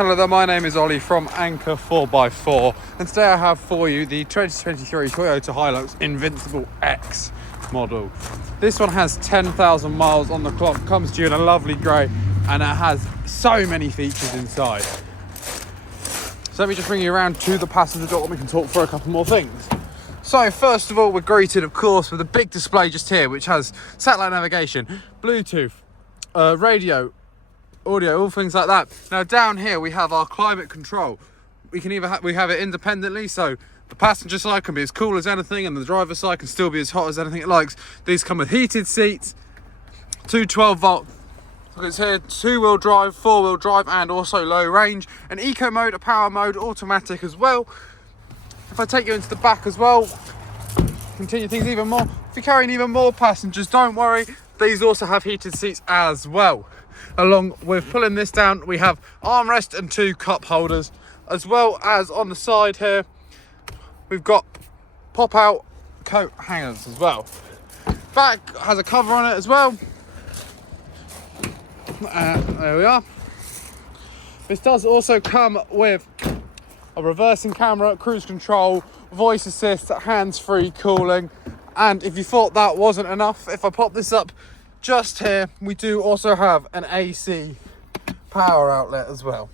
Hello there, my name is Ollie from Anchor 4x4 and today I have for you the 2023 Toyota Hilux Invincible X model. This one has 10,000 miles on the clock, comes to you in a lovely grey, and it has so many features inside. So let me just bring you around to the passenger door and we can talk for a couple more things. So first of all, we're greeted of course with a big display just here which has satellite navigation, Bluetooth, radio, audio, all things like that. Now down here we have our climate control. We can either we have it independently, so the passenger side can be as cool as anything and the driver's side can still be as hot as anything it likes. These come with heated seats, two 12-volt sockets here, two-wheel drive, four-wheel drive, and also low range, an eco mode, a power mode, automatic as well. If I take you into the back as well, continue things even more. If you're carrying even more passengers, don't worry, these also have heated seats as well. Along with pulling this down, we have armrest and two cup holders, as well as on the side here we've got pop out coat hangers as well. Back has a cover on it as well. There we are. This does also come with a reversing camera, cruise control, voice assist, hands-free cooling, and if you thought that wasn't enough, if I pop this up just here, we do also have an AC power outlet as well.